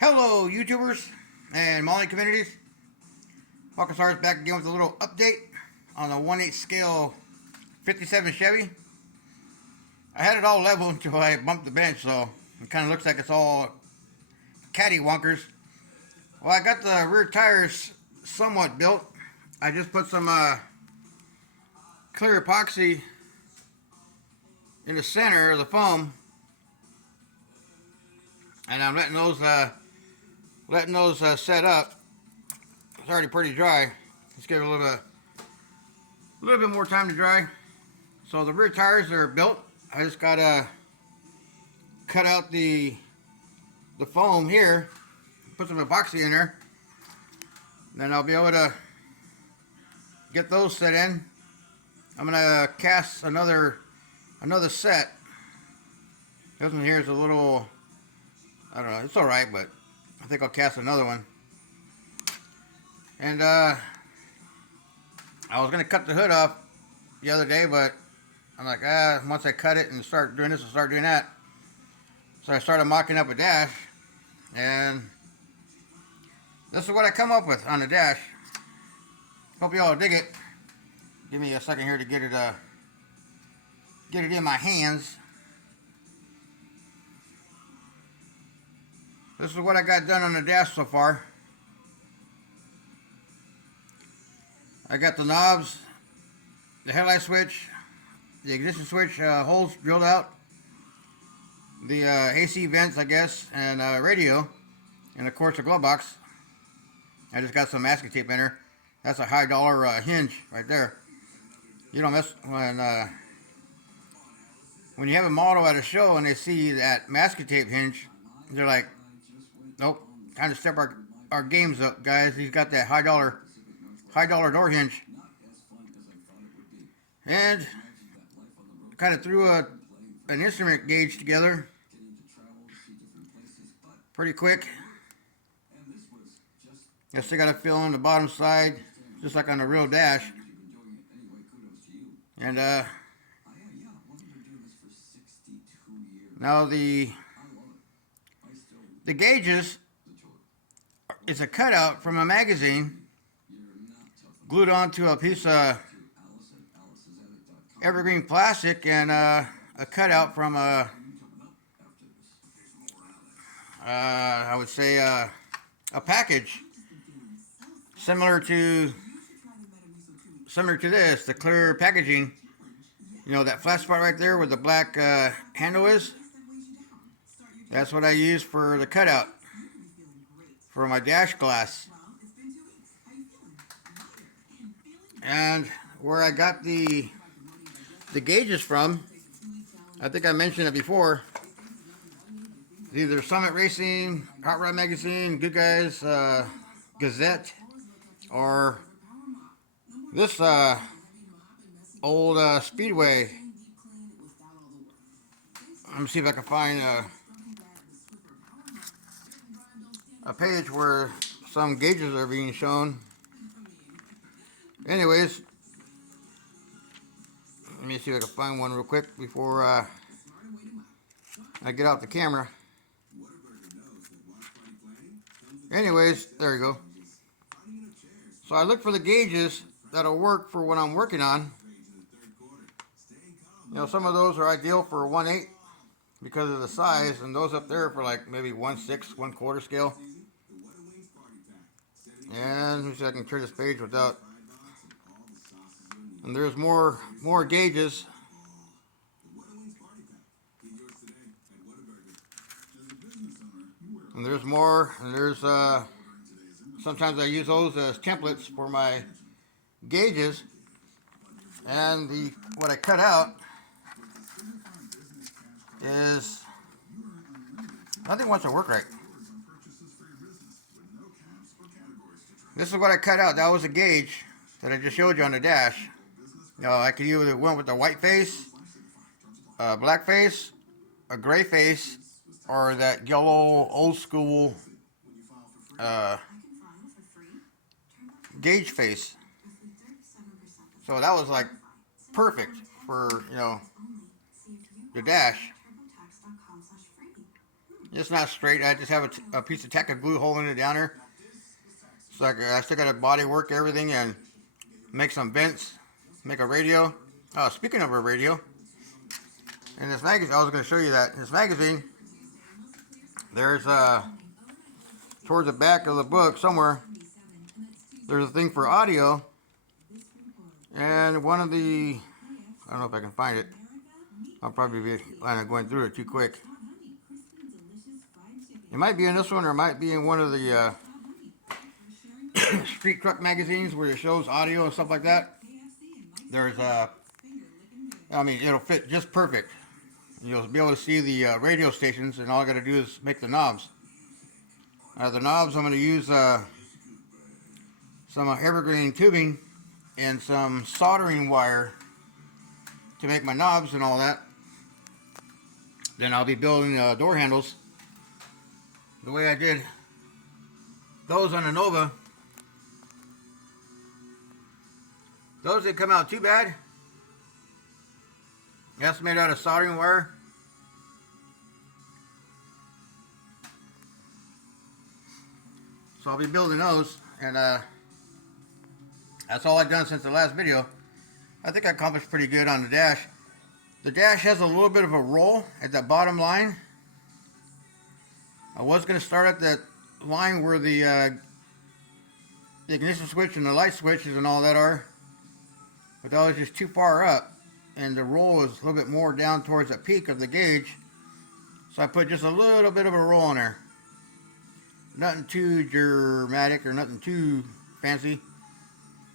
Hello, YouTubers and Molly communities. Walker Stars back again with a little update on the 1/8 scale 57 Chevy. I had it all level until I bumped the bench, so it kind of looks like it's all cattywankers. Well, I got the rear tires somewhat built. I just put some clear epoxy in the center of the foam, and I'm letting those set up. It's already pretty dry. Let's give it a little bit more time to dry. So the rear tires are built. I just gotta cut out the foam here, put some epoxy in there, then I'll be able to get those set in. I'm gonna cast another set. This one here is a little, I don't know, it's all right, but I think I'll cast another one. And I was gonna cut the hood off the other day, but I'm like, once I cut it and start doing this, I'll start doing that. So I started mocking up a dash, and this is what I come up with on the dash. Hope you all dig it. Give me a second here to get it in my hands. This is what I got done on the dash so far. I got the knobs, the headlight switch, the ignition switch holes drilled out, the AC vents, I guess, and radio, and of course the glove box. I just got some masking tape in there. That's a high dollar hinge right there. You don't mess when you have a model at a show and they see that masking tape hinge, they're like, nope, time to step our games up, guys. He's got that high dollar door hinge. And kind of threw an instrument gauge together pretty quick. I still got to fill in the bottom side, just like on the real dash. And now the gauges is a cutout from a magazine glued onto a piece of evergreen plastic, and a cutout from I would say a package similar to this, the clear packaging. You know, that flat spot right there where the black handle is. That's what I use for the cutout for my dash glass. And where I got the gauges from, I think I mentioned it before. Either Summit Racing, Hot Rod Magazine, Good Guys, Gazette, or this old Speedway. Let me see if I can find a page where some gauges are being shown. Anyways, let me see if I can find one real quick before I get out the camera. Anyways, there you go. So I look for the gauges that'll work for what I'm working on. You know, some of those are ideal for 1/8 because of the size, and those up there for like maybe 1/6, 1/4 scale. And let me see if I can turn this page without. And there's more gauges. And there's more, and there's sometimes I use those as templates for my gauges. And what I cut out is nothing wants to work right. This is what I cut out. That was a gauge that I just showed you on the dash. You know, I could either went with the white face, black face, a gray face, or that yellow old school gauge face. So that was like perfect for, you know, the dash. It's not straight. I just have a piece of tack of glue holding it down there. So I still got to body work everything and make some vents, make a radio. Oh, speaking of a radio, in this magazine, I was going to show you that. In this magazine, there's towards the back of the book somewhere, there's a thing for audio. And one of the, I don't know if I can find it. I'll probably be going through it too quick. It might be in this one, or it might be in one of the street truck magazines where it shows audio and stuff like that. There's I mean, it'll fit just perfect. You'll be able to see the radio stations, and all I got to do is make the knobs. The knobs, I'm going to use some evergreen tubing and some soldering wire to make my knobs and all that. Then I'll be building door handles the way I did those on the Nova. Those didn't come out too bad. That's made out of soldering wire. So I'll be building those, and that's all I've done since the last video. I think I accomplished pretty good on the dash. The dash has a little bit of a roll at that bottom line. I was going to start at that line where the ignition switch and the light switches and all that are, but that was just too far up, and the roll was a little bit more down towards the peak of the gauge, so I put just a little bit of a roll in there. Nothing too dramatic or nothing too fancy,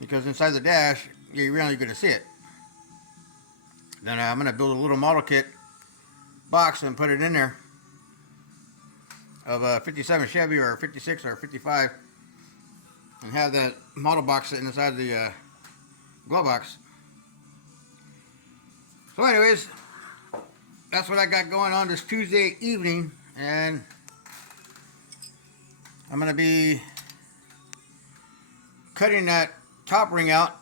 because inside the dash you're really going to see it. Then I'm going to build a little model kit box and put it in there of a 57 Chevy or 56 or 55, and have that model box sitting inside the glove box. So anyways, that's what I got going on this Tuesday evening, and I'm going to be cutting that top ring out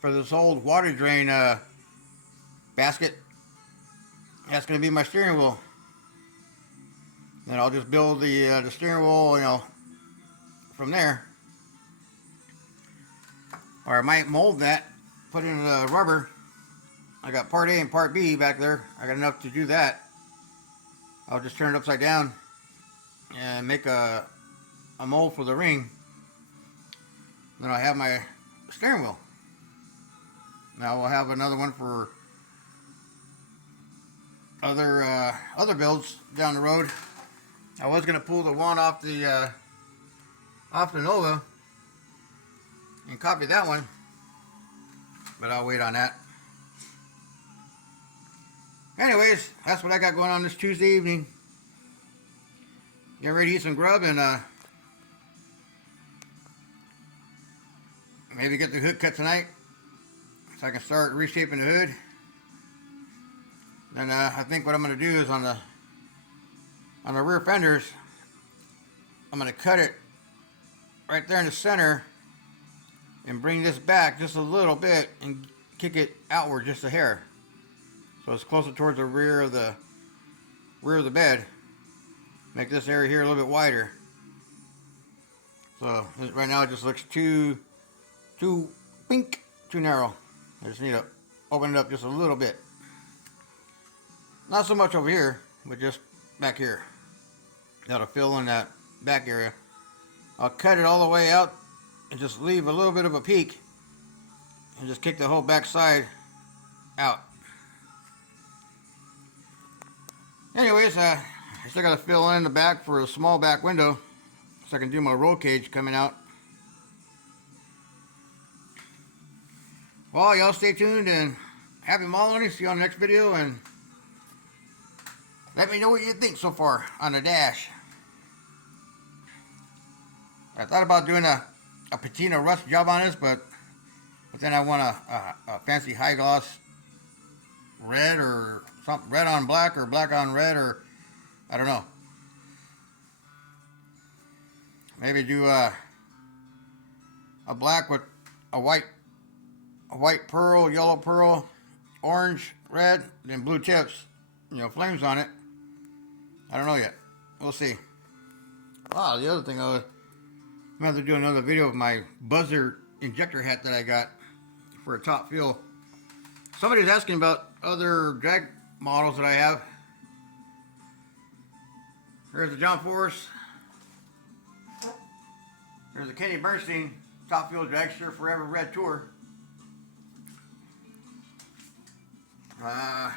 for this old water drain basket. That's going to be my steering wheel. Then I'll just build the steering wheel, you know, from there. Or I might mold that, put in the rubber. I got part A and part B back there. I got enough to do that. I'll just turn it upside down and make a mold for the ring. Then I have my steering wheel. Now we'll have another one for other builds down the road. I was gonna pull the one off the Nova and copy that one, but I'll wait on that. Anyways, that's what I got going on this Tuesday evening. Getting ready to eat some grub and maybe get the hood cut tonight so I can start reshaping the hood. Then I think what I'm going to do is on the rear fenders, I'm going to cut it right there in the center and bring this back just a little bit and kick it outward just a hair, so it's closer towards the rear of the bed. Make this area here a little bit wider. So right now it just looks too narrow. I just need to open it up just a little bit. Not so much over here, but just back here. That'll fill in that back area. I'll cut it all the way out and just leave a little bit of a peak and just kick the whole back side out. Anyways, I still got to fill in the back for a small back window so I can do my roll cage coming out. Well, y'all stay tuned and happy modeling. See you on the next video, and let me know what you think so far on the dash. I thought about doing a patina rust job on this, but then I want a fancy high gloss red or something, red on black or black on red, or I don't know. Maybe do a black with a white pearl, yellow pearl, orange, red, then blue tips, you know, flames on it. I don't know yet. We'll see. Ah, the other thing, I'm going to have to do another video of my buzzer injector hat that I got for a top fuel. Somebody's asking about other drag models that I have. There's the John Force. There's the Kenny Bernstein top fuel dragster Forever Red Tour. I'd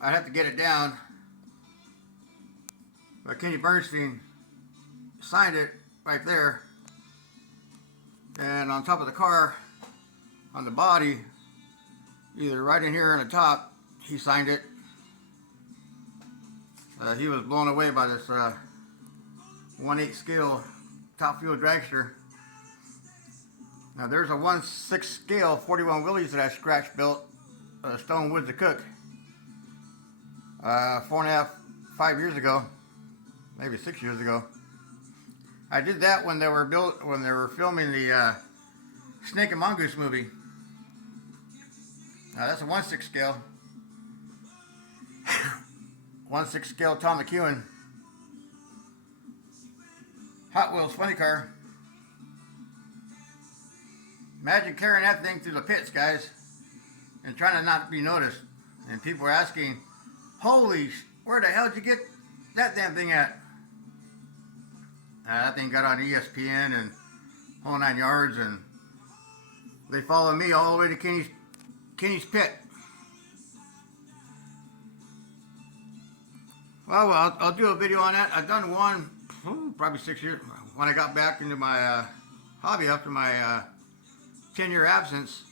have to get it down. But Kenny Bernstein signed it right there. And on top of the car, on the body, either right in here on the top, he signed it. He was blown away by this 1/8 scale top fuel dragster. Now there's a 1/6 scale 41 wheelies that I scratch built Stone Woods to Cook 4.5, 5 years ago, maybe 6 years ago. I did that when they were filming the Snake and Mongoose movie. Now that's a 1/6 scale. 1/6 scale Tom McEwen Hot Wheels funny car. Imagine carrying that thing through the pits, guys, and trying to not be noticed. And people were asking, holy, where the hell did you get that damn thing at? That thing got on ESPN and whole 9 yards, and they followed me all the way to Kenny's pit. Well, I'll do a video on that. I've done one, probably 6 years, when I got back into my hobby after my 10-year absence.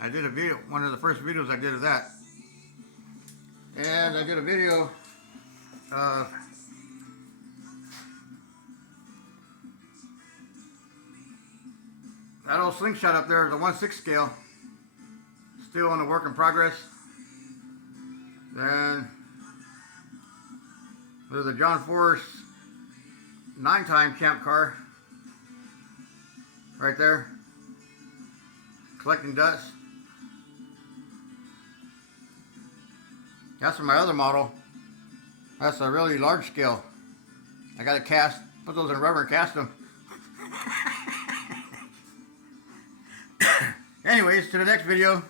I did a video, one of the first videos I did of that. And I did a video of that old slingshot up there, the 1/6 scale, still in a work in progress. Then there's a John Force 9-time champ car right there, collecting dust. That's for my other model. That's a really large scale. I got to cast, put those in rubber and cast them. Anyways, to the next video.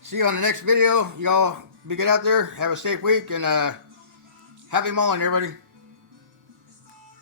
See you on the next video. Y'all be good out there. Have a safe week, and happy mauling, everybody.